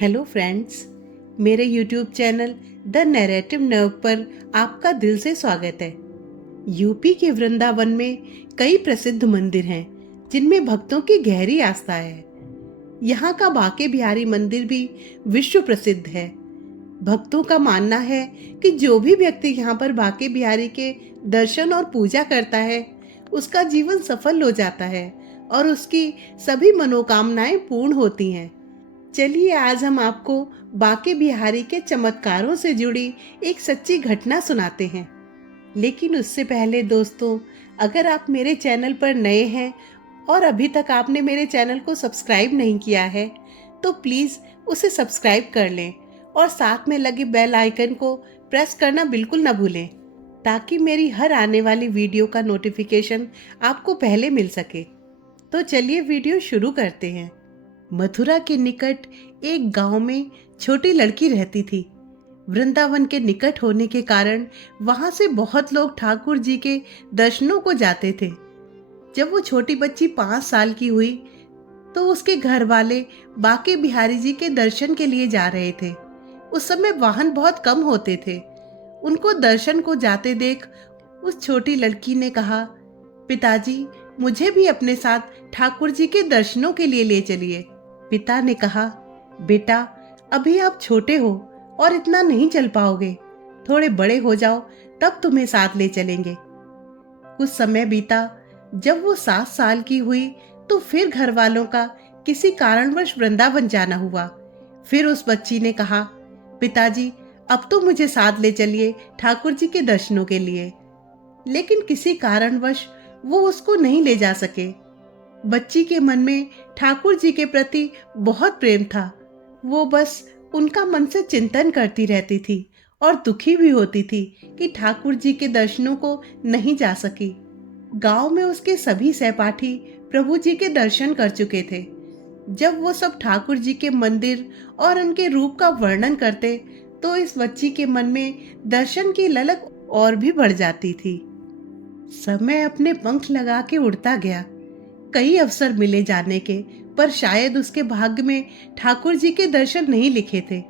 Hello friends, मेरे YouTube channel the narrative nerve पर आपका दिल से स्वागत है। यूपी के वृंदावन में कई प्रसिद्ध मंदिर हैं जिनमें भक्तों की गहरी आस्था है। यहाँ का बांके बिहारी मंदिर भी विश्व प्रसिद्ध है। भक्तों का मानना है कि जो भी व्यक्ति यहाँ पर बांके बिहारी के दर्शन और पूजा करता है उसका जीवन सफल हो जाता है और उसकी सभी मनोकामनाएं पूर्ण होती हैं। चलिए आज हम आपको बांके बिहारी के चमत्कारों से जुड़ी एक सच्ची घटना सुनाते हैं। लेकिन उससे पहले दोस्तों, अगर आप मेरे चैनल पर नए हैं और अभी तक आपने मेरे चैनल को सब्सक्राइब नहीं किया है तो प्लीज़ उसे सब्सक्राइब कर लें और साथ में लगे बेल आइकन को प्रेस करना बिल्कुल ना भूलें, ताकि मेरी हर आने वाली वीडियो का नोटिफिकेशन आपको पहले मिल सके। तो चलिए वीडियो शुरू करते हैं। मथुरा के निकट एक गांव में छोटी लड़की रहती थी। वृंदावन के निकट होने के कारण वहां से बहुत लोग ठाकुर जी के दर्शनों को जाते थे। जब वो छोटी बच्ची 5 साल की हुई तो उसके घर वाले बांके बिहारी जी के दर्शन के लिए जा रहे थे। उस समय वाहन बहुत कम होते थे। उनको दर्शन को जाते देख उस छोटी लड़की ने कहा, पिताजी मुझे भी अपने साथ ठाकुर जी के दर्शनों के लिए ले चलिए। पिता ने कहा, बेटा अभी आप छोटे हो और इतना नहीं चल पाओगे, थोड़े बड़े हो जाओ तब तुम्हें साथ ले चलेंगे। कुछ समय बीता। जब वो 7 साल की हुई तो फिर घर वालों का किसी कारणवश वृंदावन जाना हुआ। फिर उस बच्ची ने कहा, पिताजी अब तो मुझे साथ ले चलिए ठाकुर जी के दर्शनों के लिए। लेकिन किसी कारणवश वो उसको नहीं ले जा सके। बच्ची के मन में ठाकुर जी के प्रति बहुत प्रेम था। वो बस उनका मन से चिंतन करती रहती थी और दुखी भी होती थी कि ठाकुर जी के दर्शनों को नहीं जा सकी। गांव में उसके सभी सहपाठी प्रभु जी के दर्शन कर चुके थे। जब वो सब ठाकुर जी के मंदिर और उनके रूप का वर्णन करते तो इस बच्ची के मन में दर्शन की ललक और भी बढ़ जाती थी। समय अपने पंख लगा के उड़ता गया। कई अवसर मिले जाने के, पर शायद उसके भाग्य में ठाकुर जी के दर्शन नहीं लिखे थे।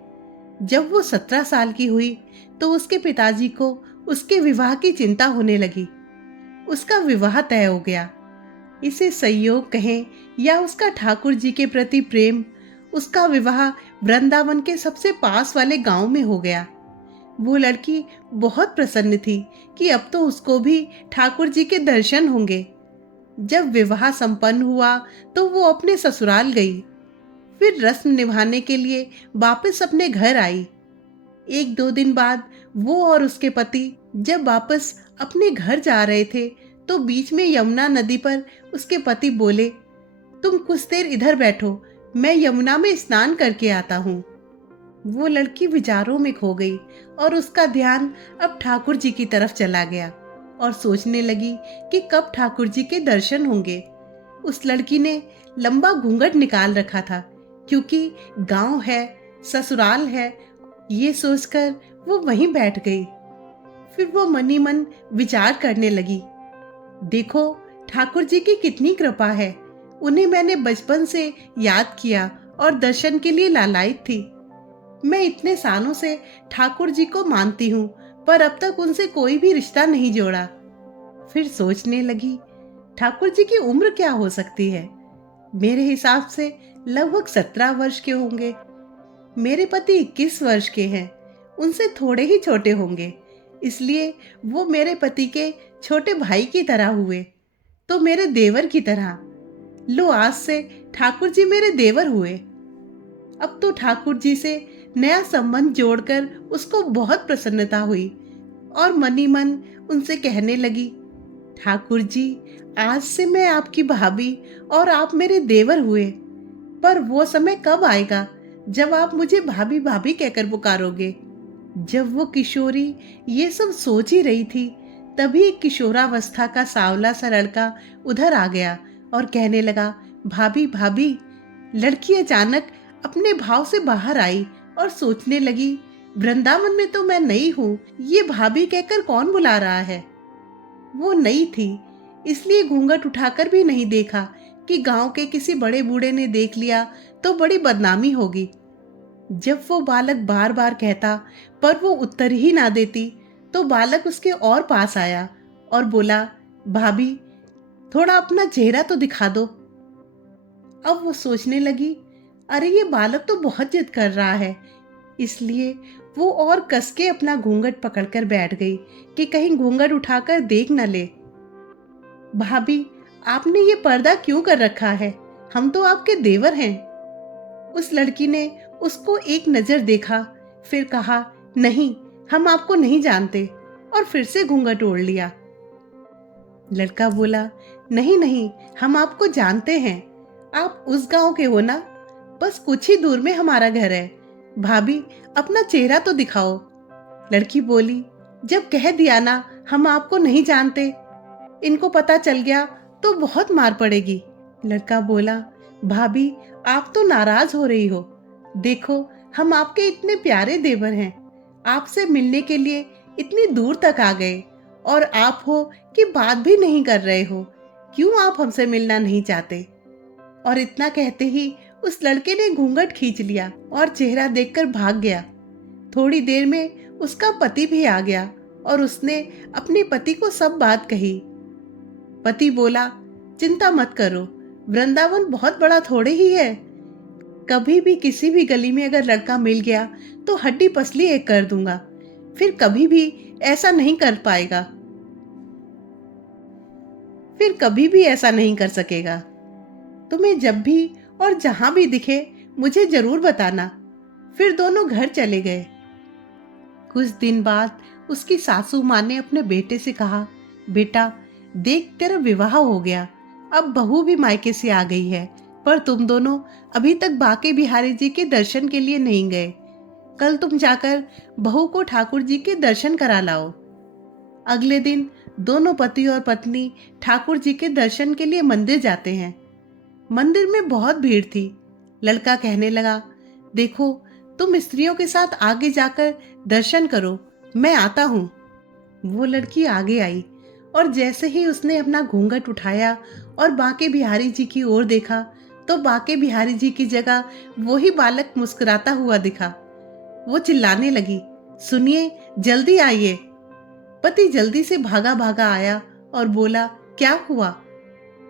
जब वो 17 साल की हुई तो उसके पिताजी को उसके विवाह की चिंता होने लगी। उसका विवाह तय हो गया। इसे संयोग कहें या उसका ठाकुर जी के प्रति प्रेम, उसका विवाह वृंदावन के सबसे पास वाले गांव में हो गया। वो लड़की बहुत प्रसन्न थी कि अब तो उसको भी ठाकुर जी के दर्शन होंगे। जब विवाह संपन्न हुआ तो वो अपने ससुराल गई। फिर रस्म निभाने के लिए वापस अपने घर आई। 1-2 दिन बाद वो और उसके पति जब वापस अपने घर जा रहे थे तो बीच में यमुना नदी पर उसके पति बोले, तुम कुछ देर इधर बैठो, मैं यमुना में स्नान करके आता हूँ। वो लड़की विचारों में खो गई और उसका ध्यान अब ठाकुर जी की तरफ चला गया और सोचने लगी कि कब ठाकुर जी के दर्शन होंगे। उस लड़की ने लंबा घूंघट निकाल रखा था क्योंकि गांव है, ससुराल है, ये सोचकर वो वहीं बैठ गई। फिर वो मनी मन विचार करने लगी, देखो ठाकुर जी की कितनी कृपा है, उन्हें मैंने बचपन से याद किया और दर्शन के लिए लालायित थी। मैं इतने सालों से ठाकुर जी को मानती हूँ पर अब तक उनसे कोई भी रिश्ता नहीं जोड़ा। फिर सोचने लगी, ठाकुर जी की उम्र क्या हो सकती है? मेरे हिसाब से लगभग 17 वर्ष के होंगे। मेरे पति 21 वर्ष के हैं, उनसे थोड़े ही छोटे होंगे, इसलिए वो मेरे पति के छोटे भाई की तरह हुए, तो मेरे देवर की तरह। लो आज से ठाकुर जी मेरे देवर हुए। अब तो ठाकुर जी से नया संबंध जोड़कर उसको बहुत प्रसन्नता हुई और मनी मन उनसे कहने लगी, ठाकुर जी आज से मैं आपकी भाभी और आप मेरे देवर हुए, पर वो समय कब आएगा जब आप मुझे भाभी भाभी कहकर पुकारोगे। जब वो किशोरी ये सब सोच ही रही थी तभी एक किशोरावस्था का सांवला सा लड़का उधर आ गया और कहने लगा, भाभी भाभी। लड़की अचानक अपने भाव से बाहर आई और सोचने लगी, वृंदावन में तो मैं नई हूँ, ये भाभी कहकर कौन बुला रहा है। वो नई थी इसलिए घूंघट उठाकर भी नहीं देखा कि गांव के किसी बड़े बूढ़े ने देख लिया तो बड़ी बदनामी होगी। जब वो बालक बार बार कहता पर वो उत्तर ही ना देती, तो बालक उसके और पास आया और बोला, भाभी, थोड़ा अपना चेहरा तो दिखा दो। अब वो सोचने लगी, अरे ये बालक तो बहुत जिद कर रहा है, इसलिए वो और कस के अपना घूंघट पकड़कर बैठ गई कि कहीं घूंघट उठाकर देख न ले। भाभी, आपने ये पर्दा क्यों कर रखा है? हम तो आपके देवर हैं। उस लड़की ने उसको एक नजर देखा, फिर कहा, नहीं, हम आपको नहीं जानते, और फिर से घूंघट ओढ़ लिया। लड़का बोला, नहीं नहीं, हम आपको जानते हैं, आप उस गांव के हो ना, बस कुछ ही दूर में हमारा घर है। भाभी, अपना चेहरा तो दिखाओ। लड़की बोली, जब कह दिया ना हम आपको नहीं जानते, इनको पता चल गया तो बहुत मार पड़ेगी। लड़का बोला, भाभी, आप तो नाराज हो रही हो। देखो, हम आपके इतने प्यारे देवर हैं, आपसे मिलने के लिए इतनी दूर तक आ गए, और आप हो कि बात भी नहीं कर रहे हो। क्यों आप हमसे मिलना नहीं चाहते? और इतना कहते ही उस लड़के ने घूंघट खींच लिया और चेहरा देखकर भाग गया। थोड़ी देर में उसका पति भी आ गया और उसने अपने पति को सब बात कही। पति बोला, चिंता मत करो, वृंदावन बहुत बड़ा थोड़े ही है। कभी भी किसी भी गली में अगर लड़का मिल गया तो हड्डी पसली एक कर दूंगा, फिर कभी भी ऐसा नहीं कर पाएगा, फिर कभी भी ऐसा नहीं कर सकेगा। तुम्हें जब भी और जहां भी दिखे मुझे जरूर बताना। फिर दोनों घर चले गए। कुछ दिन बाद उसकी सासू माँ ने अपने बेटे से कहा, बेटा, देख, तेरा विवाह हो गया, अब बहू भी मायके से आ गई है, पर तुम दोनों अभी तक बांके बिहारी जी के दर्शन के लिए नहीं गए। कल तुम जाकर बहू को ठाकुर जी के दर्शन करा लाओ। अगले दिन दोनों पति और पत्नी ठाकुर जी के दर्शन के लिए मंदिर जाते हैं। मंदिर में बहुत भीड़ थी। लड़का कहने लगा, देखो, तुम स्त्रियों के साथ आगे जाकर दर्शन करो, मैं आता हूँ। वो लड़की आगे आई और जैसे ही उसने अपना घूंघट उठाया और बांके बिहारी जी की ओर देखा, तो बांके बिहारी जी की जगह वही बालक मुस्कुराता हुआ दिखा। वो चिल्लाने लगी, सुनिए, जल्दी आइए। पति जल्दी से भागा भागा आया और बोला, क्या हुआ?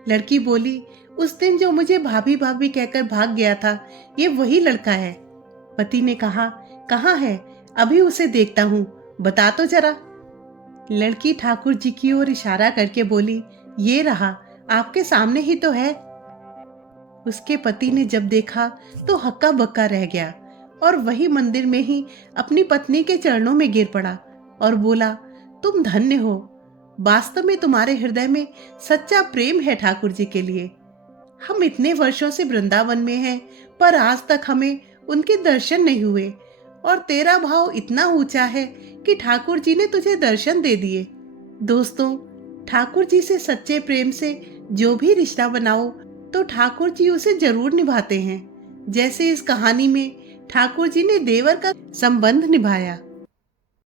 लड़की बोली, उस दिन जो मुझे भाभी भाभी कहकर भाग गया था, ये वही लड़का है। पति ने कहा, कहाँ है? अभी उसे देखता हूँ, बता तो जरा। लड़की ठाकुर जी की ओर इशारा करके बोली, ये रहा, आपके सामने ही तो है। उसके पति ने जब देखा तो हक्का बक्का रह गया और वही मंदिर में ही अपनी पत्नी के चरणों में गिर पड़ा और बोला, तुम धन्य हो, वास्तव में तुम्हारे हृदय में सच्चा प्रेम है ठाकुर जी के लिए। हम इतने वर्षों से वृंदावन में हैं, पर आज तक हमें उनके दर्शन नहीं हुए, और तेरा भाव इतना ऊंचा है कि ठाकुर जी ने तुझे दर्शन दे दिए। दोस्तों, ठाकुर जी से सच्चे प्रेम से जो भी रिश्ता बनाओ तो ठाकुर जी उसे जरूर निभाते हैं, जैसे इस कहानी में ठाकुर जी ने देवर का संबंध निभाया।